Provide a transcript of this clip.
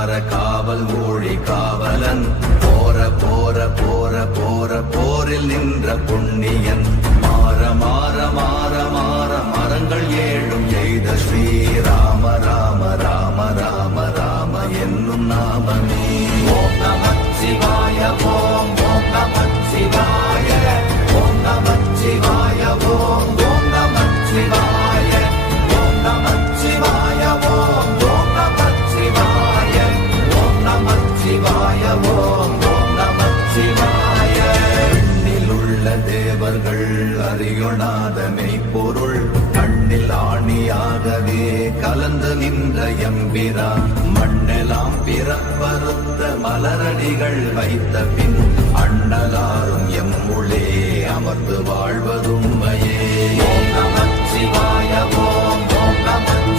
கார காவல் மொழி காவலன். போற போற போற போற போரில் நின்ற புண்ணியன். மாற மாற மாற மாற மரங்கள் ஏழும் எய்த ஸ்ரீராம ராம ராம ராம ராம என்னும் நாமமே. எண்ணில் தேவர்கள் அறியொணாத மெய்ப்பொருள் கண்ணில் ஆணியாகவே கலந்து நின்ற எம்பிரா. மண்ணெல்லாம் பிறப்பறுத்த மலரடிகள் வைத்த பின் அண்ணலாரும் எம்முளே அமர்ந்து வாழ்வதுண்மையே ஓம்